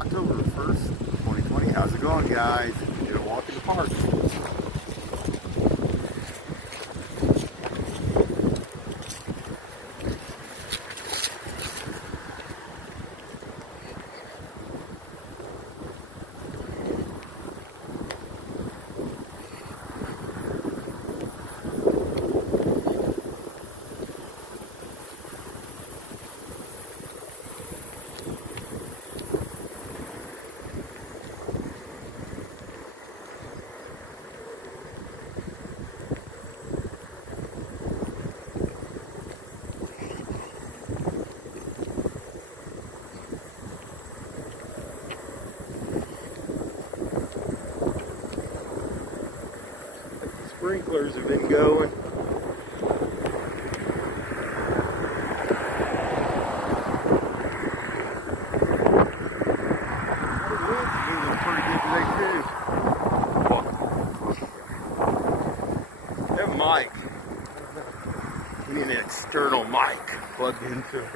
October 1st, 2020. How's it going, guys? Gonna walk in the park. Sprinklers have been going. That mic, we need an external mic plugged into it.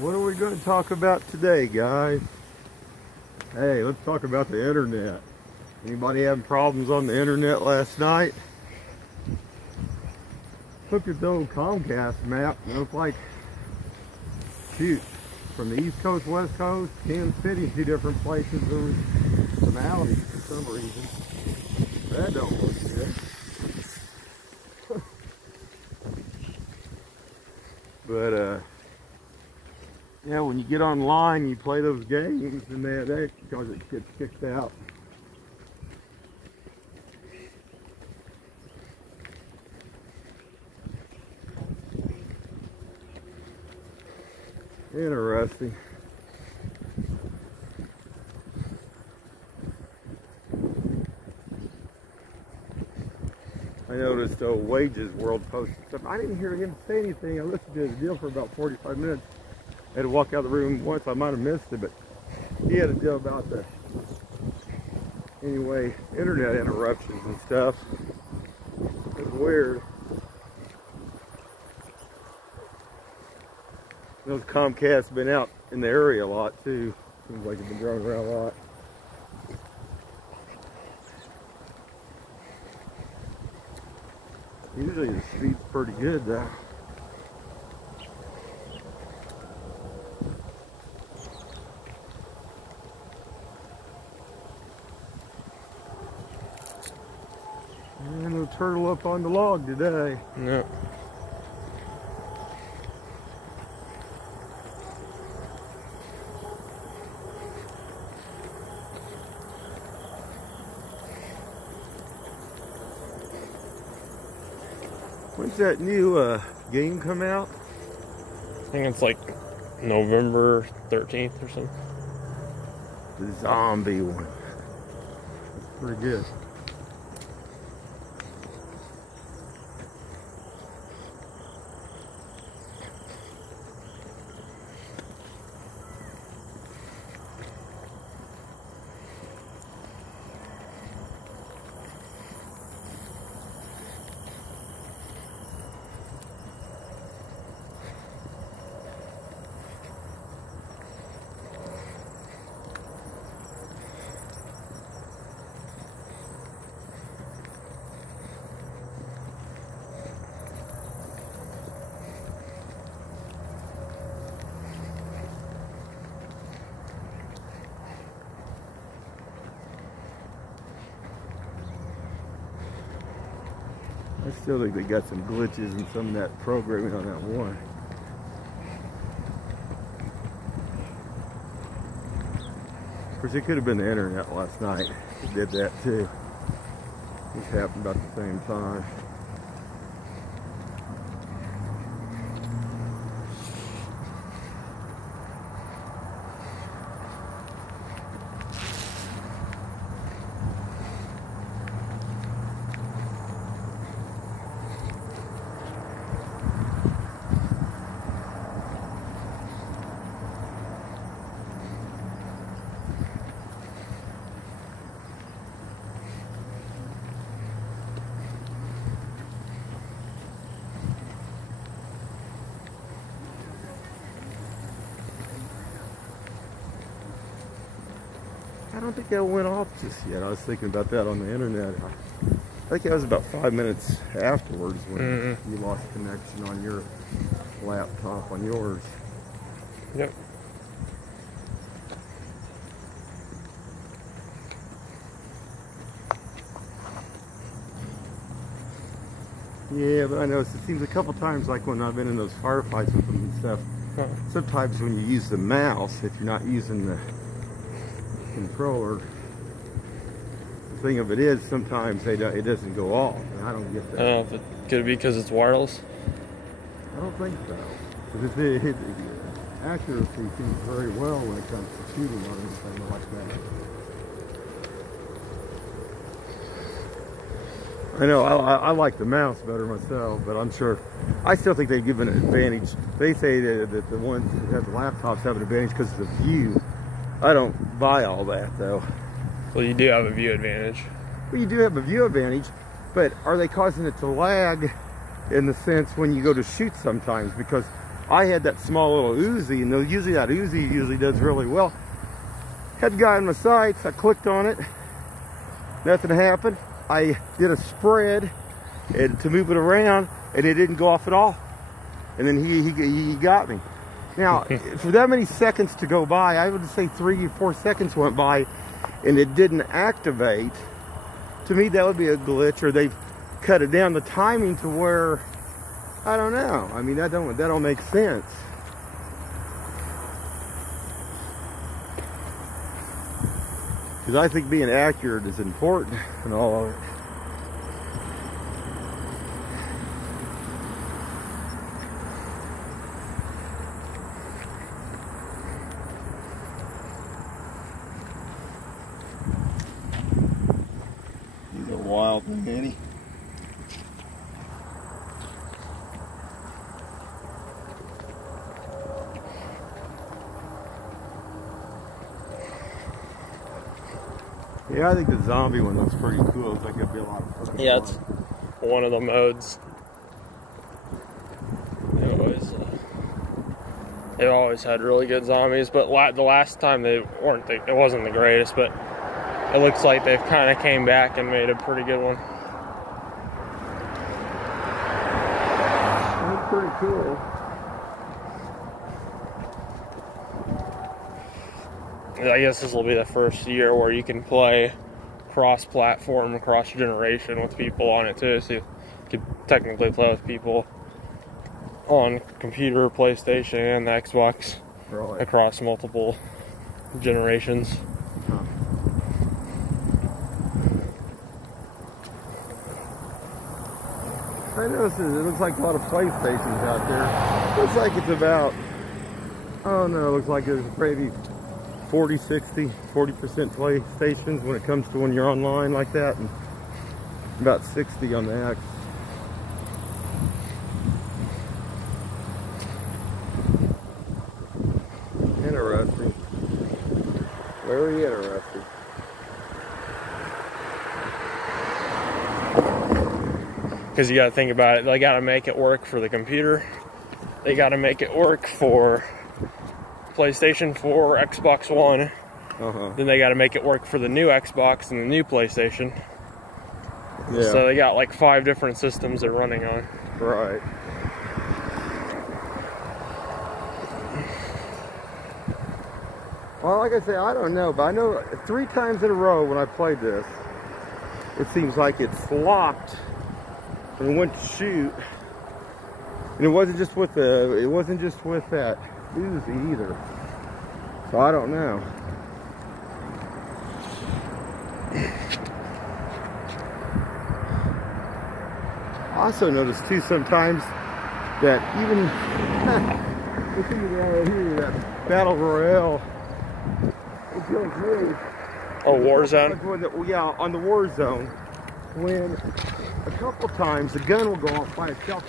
What are we going to talk about today, guys? Hey, let's talk about the internet. Anybody having problems on the internet last night? Look at the old Comcast map. It looks like, shoot, from the East Coast, West Coast, Kansas City, two different places. There was some outages for some reason. That don't look good. But, yeah, when you get online, you play those games, and that because it gets kicked out. Interesting. I noticed Wages World posted stuff. I didn't hear him say anything. I listened to his deal for about 45 minutes. I had to walk out of the room once. I might have missed it, but he had a deal about the, anyway, internet interruptions and stuff. It's weird. Those Comcast been out in the area a lot too. Seems like they've been driving around a lot. Usually the speed's pretty good though. And we'll turtle up on the log today. Yep. When's that new game come out? I think it's like November 13th or something. The zombie one. It's pretty good. I still think they got some glitches in some of that programming on that one. Of course, it could have been the internet last night. It did that too. This happened about the same time. I don't think that went off just yet. I was thinking about that on the internet. I think it was about 5 minutes afterwards when you lost connection on your laptop, on yours. Yep. Yeah, but I noticed it seems a couple times, like when I've been in those firefights with them and stuff, sometimes when you use the mouse, if you're not using the controller, the thing of it is sometimes it doesn't go off, and I don't get that. I don't know if it could be because it's wireless. I don't think so. Because the accuracy seems very well when it comes to shooting on anything like that. I know, I like the mouse better myself, but I'm sure, I still think they give an advantage. They say that the ones that have the laptops have an advantage because of the view. I don't buy all that though. Well, you do have a view advantage. Well, you do have a view advantage, but are they causing it to lag in the sense when you go to shoot sometimes? Because I had that small little Uzi, and usually that Uzi usually does really well. Had the guy in my sights, I clicked on it, nothing happened. I did a spread to move it around, and it didn't go off at all. And then he got me. Now, for that many seconds to go by, I would say 3 or 4 seconds went by, and it didn't activate. To me, that would be a glitch, or they've cut it down the timing to where, I don't know. I mean, that don't make sense. Because I think being accurate is important and all of it. He's a wild thing, ain't he? Yeah, I think the zombie one looks pretty cool. Looks like it'd be a lot of fun. Yeah, it's one of the modes. They've always had really good zombies, but the last time it wasn't the greatest, but it looks like they've kind of came back and made a pretty good one. That's pretty cool. I guess this will be the first year where you can play cross-platform, cross-generation with people on it too. So you could technically play with people on computer, PlayStation, and the Xbox across multiple generations. I noticed it looks like a lot of PlayStations out there. Looks like it's about, oh no, it looks like it's maybe 40, 60, 40% PlayStations when it comes to when you're online like that, and about 60 on the X. Interesting. Very interesting. Because you got to think about it, they got to make it work for the computer. They got to make it work for PlayStation 4, Xbox One. Then they got to make it work for the new Xbox and the new PlayStation. Yeah. So they got like 5 different systems they're running on. Right. Well, like I say, I don't know, but I know 3 times in a row when I played this, it seems like it flopped and we went to shoot, and it wasn't just with that Uzi either. So I don't know. I also noticed too sometimes that even look at that here, that battle royale. It kills me. Oh, Warzone? Yeah, on the Warzone, when a couple times the gun will go off by itself.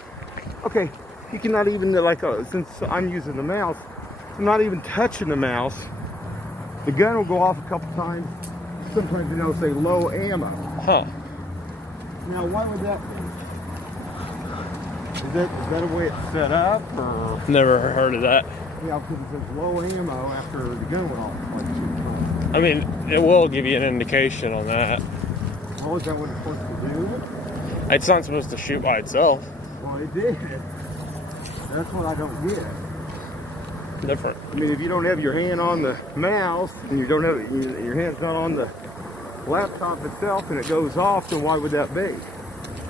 Okay, you cannot even, like, since I'm using the mouse, I'm not even touching the mouse. The gun will go off a couple times. Sometimes, you know, say low ammo. Huh. Now, why would that be? Is that a way it's set up, or? Never heard of that. Yeah, because it says low ammo after the gun went off. Like, I mean, it will give you an indication on that. oh, is that what it's supposed to do? It's not supposed to shoot by itself. Well, it did. That's what I don't get. Different. I mean, if you don't have your hand on the mouse and you don't have your hand's not on the laptop itself and it goes off, then why would that be?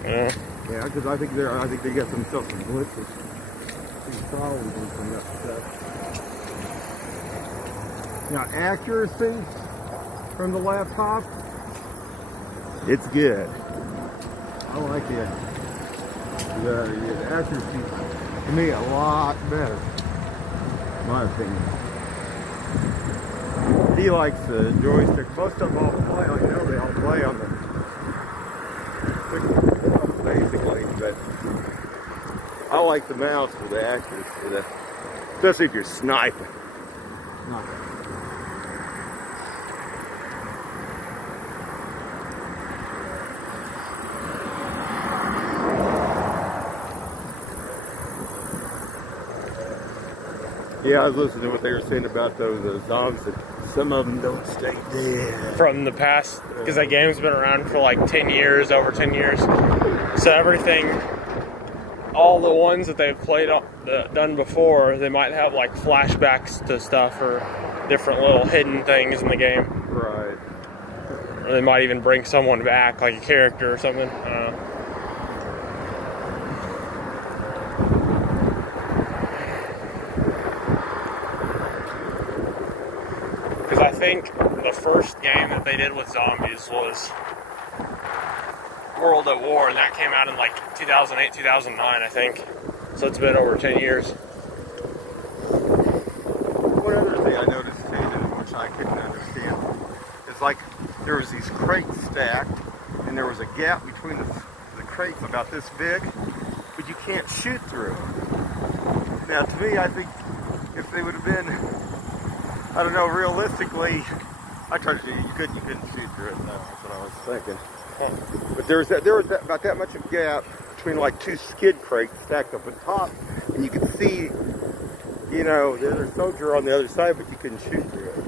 Yeah. Yeah, because I think they got themselves some glitches, some problems from that stuff. Now, accuracy from the laptop, it's good. I like it. The accuracy, to me, a lot better. My opinion. He likes the joystick. Most of them all play, I know they all play on the basically, but I like the mouse for the accuracy, especially if you're sniping. Yeah, I was listening to what they were saying about those zombies, that some of them don't stay dead. From the past, because that game's been around for like 10 years, over 10 years. So everything, all the ones that they've played done before, they might have like flashbacks to stuff or different little hidden things in the game. Right. Or they might even bring someone back, like a character or something. I don't know. I think the first game that they did with zombies was World at War, and that came out in like 2008, 2009, I think. So it's been over 10 years. One other thing I noticed, which I couldn't understand, is like there was these crates stacked, and there was a gap between the crates about this big, but you can't shoot through them. Now, to me, I think if they would have been, I don't know, realistically, I tried to do, you couldn't shoot through it. No, that's what I was thinking. But there was about that much of a gap between like two skid crates stacked up on top, and you could see, you know, the other soldier on the other side, but you couldn't shoot through it.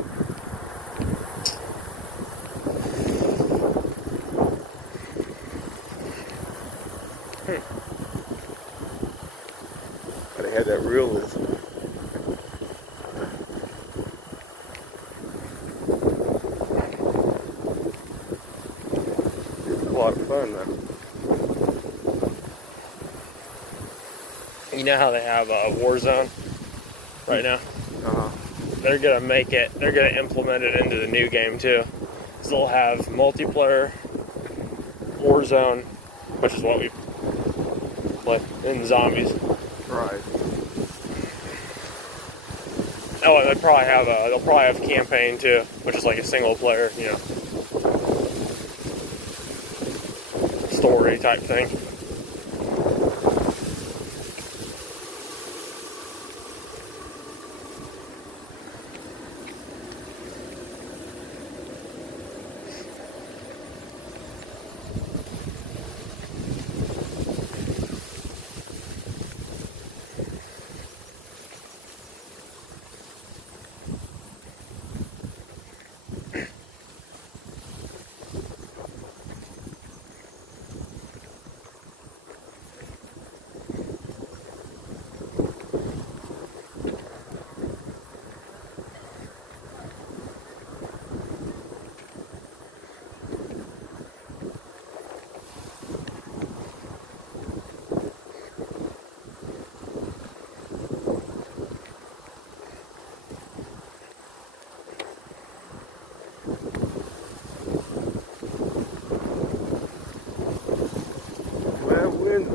Gotta have that realism. A lot of fun though. You know how they have Warzone right now? Uh-huh. They're gonna implement it into the new game too. So they'll have multiplayer, Warzone, which is what we play, and zombies. Right. Oh, they'll probably have campaign too, which is like a single player, you know, story type thing.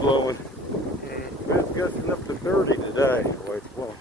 blowing. It's gusting up to 30 today, the way it's blowing.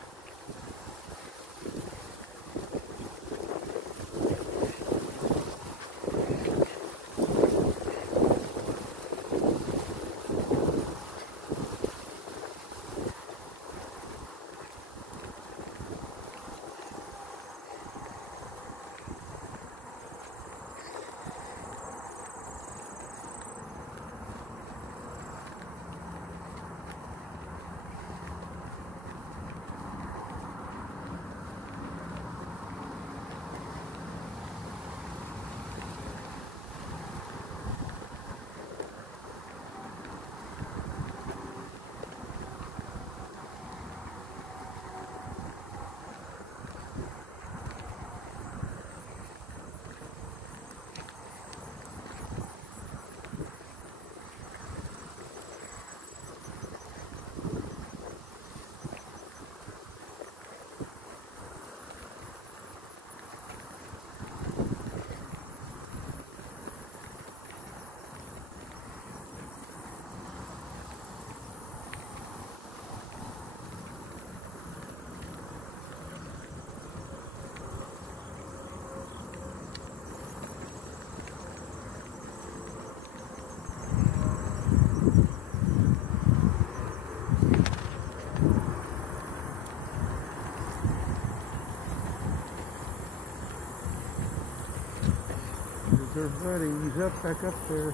Everybody, he's up, back up there.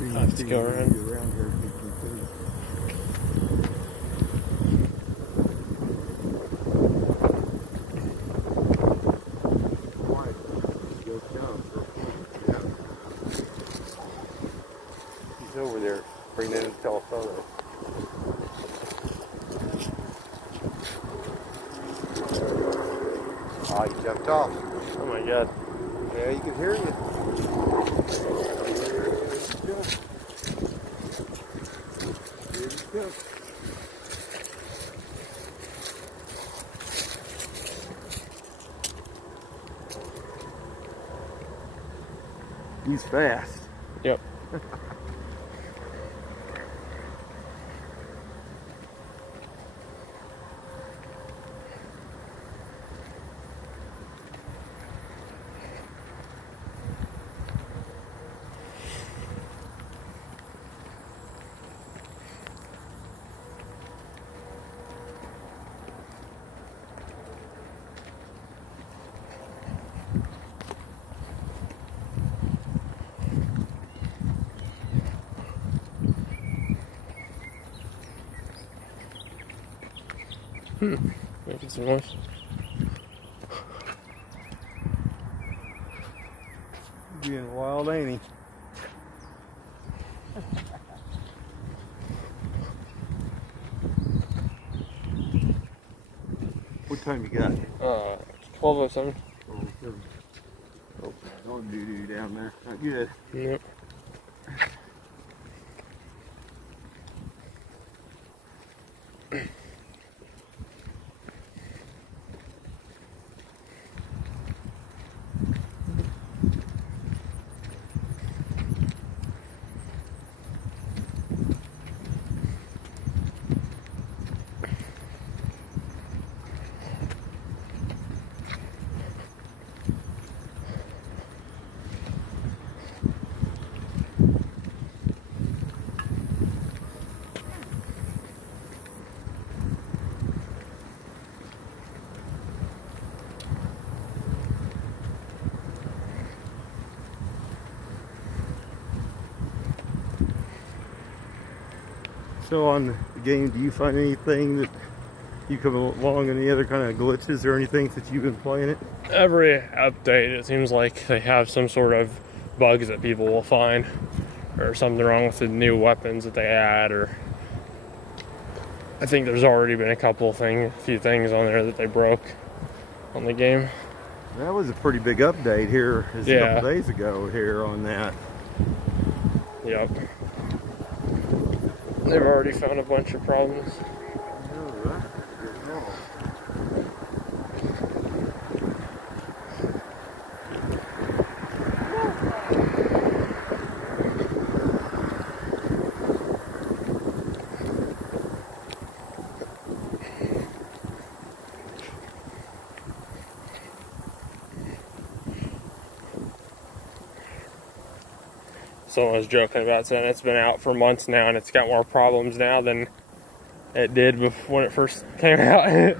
Let's go around. Around here, you can see. He's over there, bringing in his telephoto. Oh, he jumped off. Oh my god. Yeah, you can hear you. He's fast. Yep. Making some noise. Being wild, ain't he? What time you got? 12:07. Oh, no doo-doo down there. Not good. Yep. So on the game, do you find anything that you come along, any other kind of glitches or anything that you've been playing it? Every update, it seems like they have some sort of bugs that people will find, or something wrong with the new weapons that they add, or I think there's already been a few things on there that they broke on the game. That was a pretty big update here a couple days ago here on that. Yep. They've already found a bunch of problems. someone was joking about saying it's been out for months now and it's got more problems now than it did when it first came out. I'm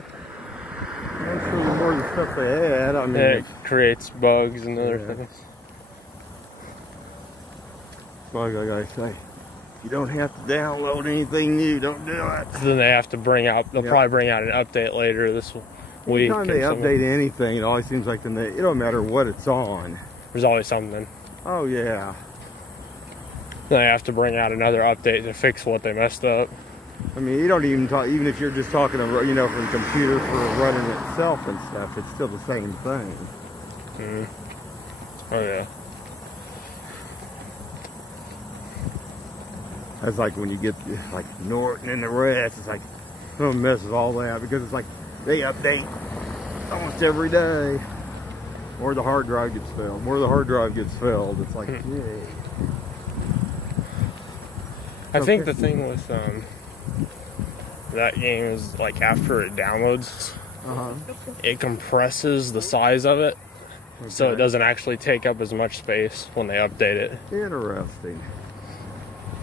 sure the more the stuff they had, I mean, it creates bugs and other things. Like I say, you don't have to download anything new. Don't do it. So then they have to bring out. They'll probably bring out an update later this week. Anytime they update anything, it always seems like it don't matter what it's on. There's always something. Oh yeah. Then they have to bring out another update to fix what they messed up. I mean, you don't even talk. Even if you're just talking, you know, from the computer for running itself and stuff, it's still the same thing. Oh yeah. That's like when you get like Norton and the rest. It's like don't mess with all that because it's like they update almost every day. Or the hard drive gets filled. Or the hard drive gets filled. It's like, yay. I think the thing with that game is like after it downloads, it compresses the size of it, so it doesn't actually take up as much space when they update it. Interesting.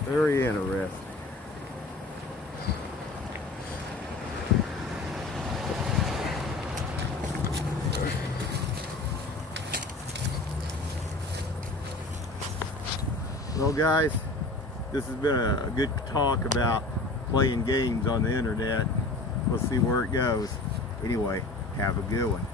Very interesting. Well, guys, this has been a good talk about playing games on the internet. We'll see where it goes. Anyway, have a good one.